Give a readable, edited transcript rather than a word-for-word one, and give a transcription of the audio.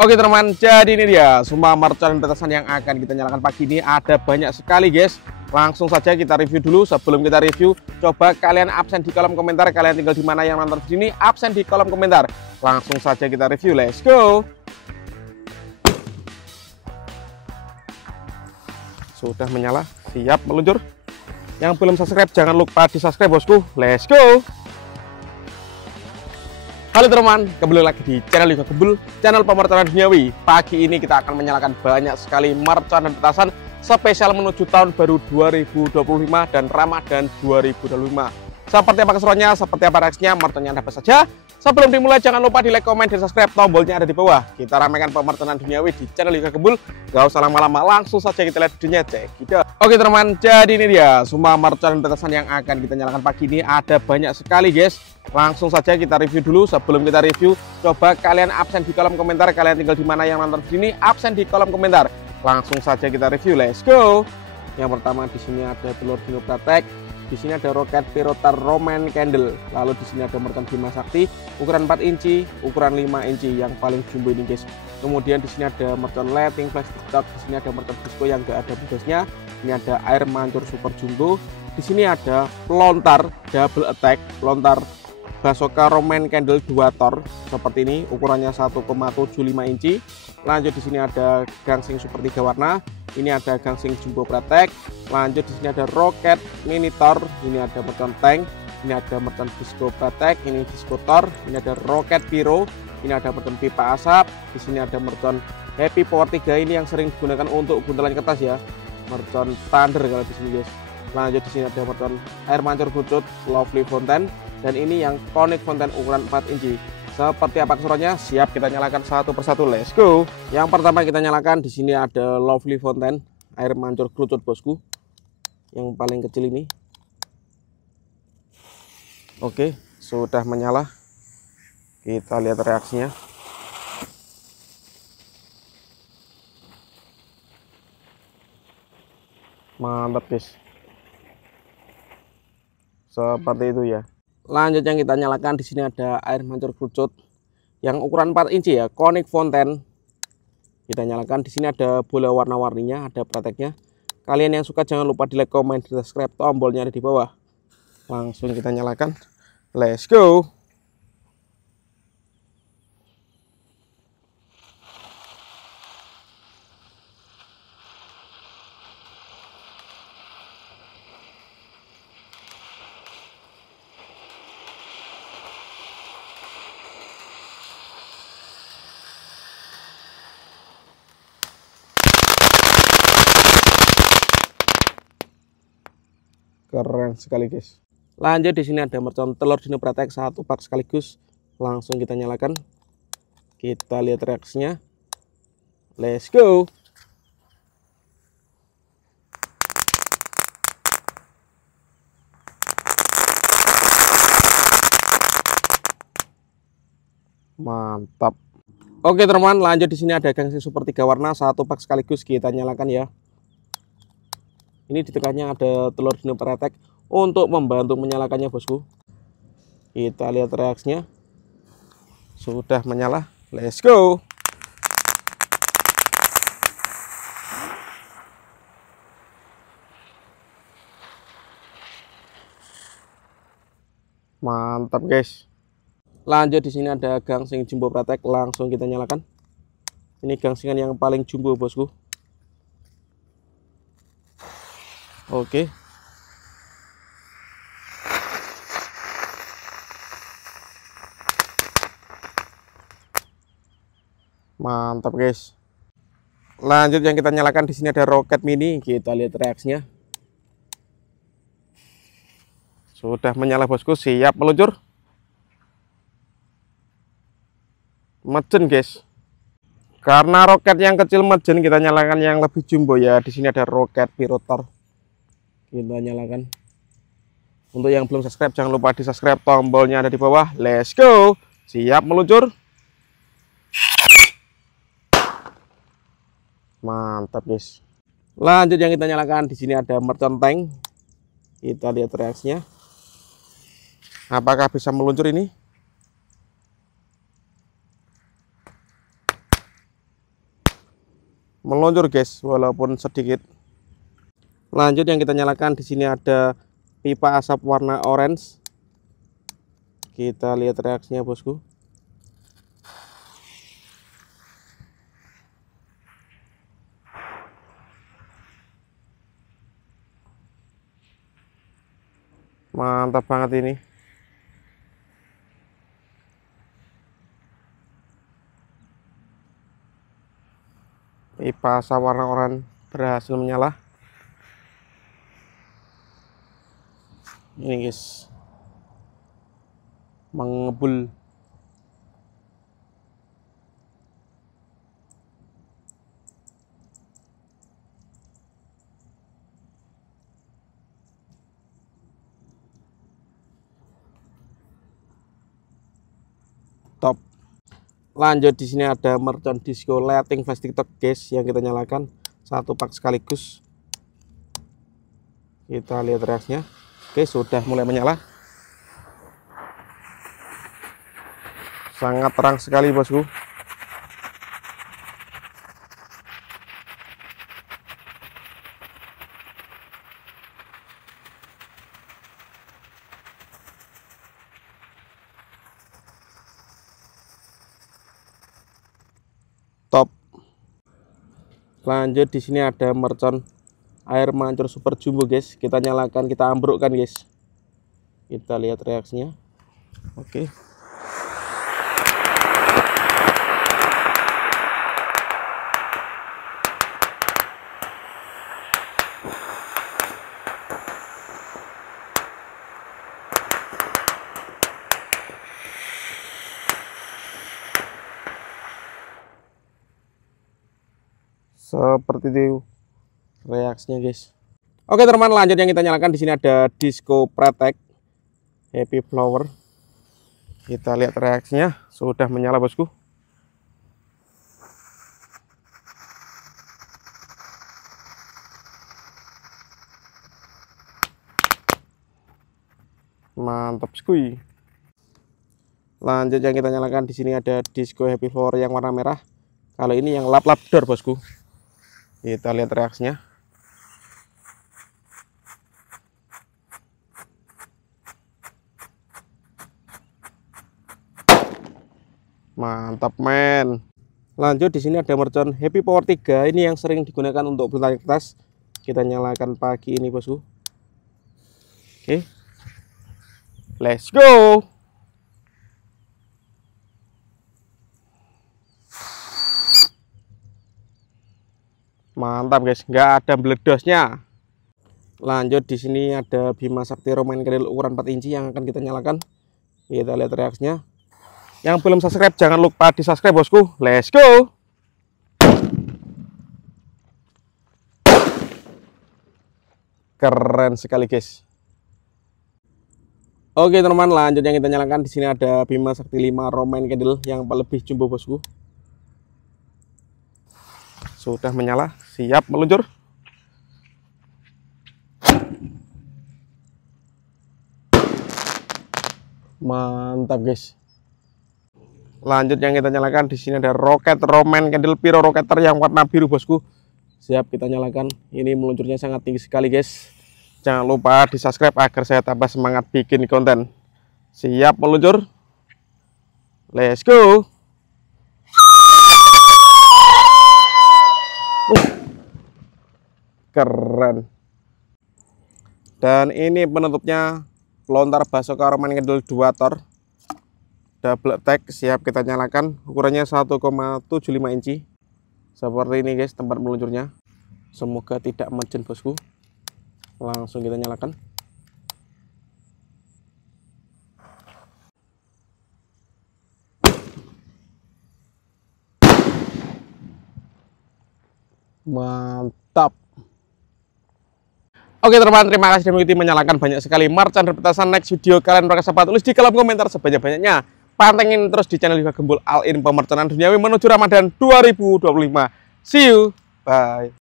Oke teman, jadi ini dia semua mercon petasan yang akan kita nyalakan pagi ini. Ada banyak sekali guys. Langsung saja kita review dulu. Sebelum kita review, coba kalian absen di kolom komentar. Kalian tinggal di mana yang nonton di sini, absen di kolom komentar. Langsung saja kita review, let's go. Sudah menyala, siap meluncur. Yang belum subscribe jangan lupa di subscribe bosku, let's go. Halo teman, kembali lagi di channel Liga Gembul, channel pemercon duniawi. Pagi ini kita akan menyalakan banyak sekali mercon dan petasan spesial menuju tahun baru 2025 dan Ramadan 2025. Seperti apa keseruannya, seperti apa reaksinya, merconnya ada apa saja. Sebelum dimulai jangan lupa di like, komen, dan subscribe, tombolnya ada di bawah. Kita ramaikan pemerconan duniawi di channel Liga Gembul. Gak usah lama-lama, langsung saja kita lihat videonya, cekidot. Oke teman, jadi ini dia semua mercon dan petasan yang akan kita nyalakan pagi ini. Ada banyak sekali guys. Langsung saja kita review dulu. Sebelum kita review, coba kalian absen di kolom komentar. Kalian tinggal di mana yang nonton di sini, absen di kolom komentar. Langsung saja kita review, let's go. Yang pertama di sini ada telur dino pratek. Di sini ada roket pirotar Roman candle. Lalu di sini ada mercon Bima Sakti ukuran 4 inci, ukuran 5 inci yang paling jumbo ini guys. Kemudian di sini ada mercon lighting flash TikTok. Di sini ada mercon disco yang enggak ada budasnya. Ini ada air mancur super jumbo. Di sini ada pelontar double attack, pelontar Basoka Roman candle 2 tor seperti ini, ukurannya 1,75 inci. Lanjut di sini ada gangsing super 3 warna. Ini ada gangsing jumbo pratek. Lanjut di sini ada roket mini tor. Ini ada mercon tank. Ini ada mercon disco pratek. Ini disco tor. Ini ada roket piro. Ini ada mercon pipa asap. Di sini ada mercon happy power 3. Ini yang sering digunakan untuk buntelan kertas ya. Mercon thunder kalau di sini guys. Lanjut di sini ada mercon air mancur bucut lovely fountain. Dan ini yang conic fountain ukuran 4 inci. Seperti apa keseruannya? Siap kita nyalakan satu persatu, let's go. Yang pertama kita nyalakan, di sini ada lovely fountain air mancur kerucut bosku, yang paling kecil ini. Oke, sudah menyala. Kita lihat reaksinya. Mantap guys, seperti itu ya. Lanjut yang kita nyalakan, di sini ada air mancur kerucut yang ukuran 4 inci ya, conic fountain. Kita nyalakan, di sini ada bola warna-warninya, ada prateknya. Kalian yang suka jangan lupa di like, comment, dan subscribe, tombolnya ada di bawah. Langsung kita nyalakan, let's go. Keren sekali guys. Lanjut di sini ada mercon telur dino pratek 1 pak sekaligus. Langsung kita nyalakan. Kita lihat reaksinya. Let's go. Mantap. Oke teman, lanjut di sini ada gangsing super 3 warna 1 pak sekaligus. Kita nyalakan ya. Ini di tengahnya ada telur dino pratek untuk membantu menyalakannya bosku. Kita lihat reaksinya. Sudah menyala, let's go. Mantap guys. Lanjut di sini ada gangsing jumbo pratek, langsung kita nyalakan. Ini gangsingan yang paling jumbo bosku. Oke. Mantap guys. Lanjut yang kita nyalakan, di sini ada roket mini. Kita lihat reaksinya. Sudah menyala bosku, siap meluncur. Mejen guys. Karena roket yang kecil mejen, kita nyalakan yang lebih jumbo ya. Di sini ada roket pirotar. Kita nyalakan. Untuk yang belum subscribe jangan lupa di subscribe, tombolnya ada di bawah, let's go. Siap meluncur. Mantap guys. Lanjut yang kita nyalakan, di sini ada mercon tank. Kita lihat reaksinya. Apakah bisa meluncur ini? meluncur guys, walaupun sedikit. Lanjut yang kita nyalakan di sini ada pipa asap warna orange. Kita lihat reaksinya bosku. Mantap banget ini. Pipa asap warna oranye berhasil menyala. Ini guys, mengebul. Top. Lanjut di sini ada mercon disco lighting flash TikTok guys yang kita nyalakan satu pak sekaligus. Kita lihat reaksinya. Oke, sudah mulai menyala. Sangat terang sekali bosku. Top. Lanjut di sini ada mercon air mancur super jumbo guys. Kita nyalakan, kita ambrukkan guys. Kita lihat reaksinya. Oke. Seperti itu reaksinya guys. Oke teman, lanjut yang kita nyalakan di sini ada disco protect happy flower. Kita lihat reaksinya, sudah menyala bosku. Mantap sekali. Lanjut yang kita nyalakan di sini ada disco happy flower yang warna merah. Kalau ini yang lap-lap door bosku. Kita lihat reaksinya. Mantap men. Lanjut di sini ada mercon Happy Power 3. Ini yang sering digunakan untuk bulu tarik kertas. Kita nyalakan pagi ini bosku. Oke. Let's go. Mantap guys, nggak ada meledosnya. Lanjut di sini ada Bima Sakti Romain Candle ukuran 4 inci yang akan kita nyalakan. Kita lihat reaksinya. Yang belum subscribe jangan lupa di subscribe bosku. Let's go. Keren sekali guys. Oke teman-teman, lanjut yang kita nyalakan di sini ada Bima Sakti 5 Romain Candle yang lebih jumbo bosku. Sudah menyala, siap meluncur. Mantap guys. Lanjut yang kita nyalakan di sini ada roket Romain Candle Pyro Roketer yang warna biru bosku. Siap kita nyalakan. Ini meluncurnya sangat tinggi sekali guys. Jangan lupa di subscribe agar saya tambah semangat bikin konten. Siap meluncur. Let's go. Keren. Dan ini penutupnya pelontar Basoka Romain Candle 2 tor double attack. Siap kita nyalakan. Ukurannya 1,75 inci. Seperti ini guys tempat meluncurnya. Semoga tidak mejen bosku. Langsung kita nyalakan. Mantap. Oke teman-teman, terima kasih sudah mengikuti. Menyalakan banyak sekali merchan dan petasan. Next video kalian merasa apa, tulis di kolom komentar sebanyak-banyaknya. Pantengin terus di channel Yoga Gembul All In Pemercanan Duniawi menuju Ramadan 2025. See you, bye.